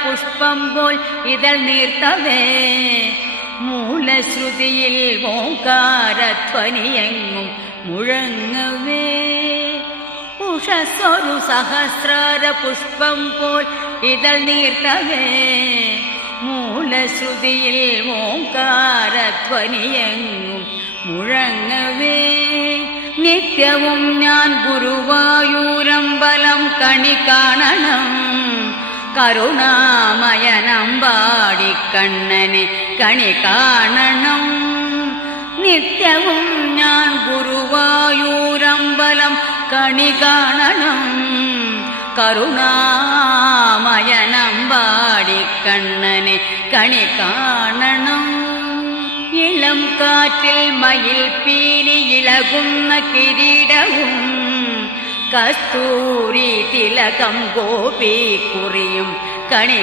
പുഷ്പം പോൽ ഇതൾ നീർത്തവേ മൂലശ്രുതിയിൽ ഓംകാരധ്വനിയെങ്ങും മുഴങ്ങവേ ഉഷസ്സൊരു സഹസ്രാര പുഷ്പം പോൽ ഇതൾ നീർത്തവേ മൂലശ്രുതിയിൽ ഓംകാരധ്വനിയെങ്ങും മുഴങ്ങവേ നിത്യവും ഞാൻ ഗുരുവായൂരമ്പലം കണി കാണണം കരുണാമയനമ്പാടിക്കണ്ണനെ കണി കാണണം നിത്യവും ഞാൻ ഗുരുവായൂരമ്പലം കണി കാണണം കരുണാമയനമ്പാടിക്കണ്ണനെ കണി കാണണം ഇളം കാറ്റിൽ മയിൽ പീലി ഇളകുന്ന കിരീടവും കസ്തൂരി തിലകം ഗോപി കുറിയും കണി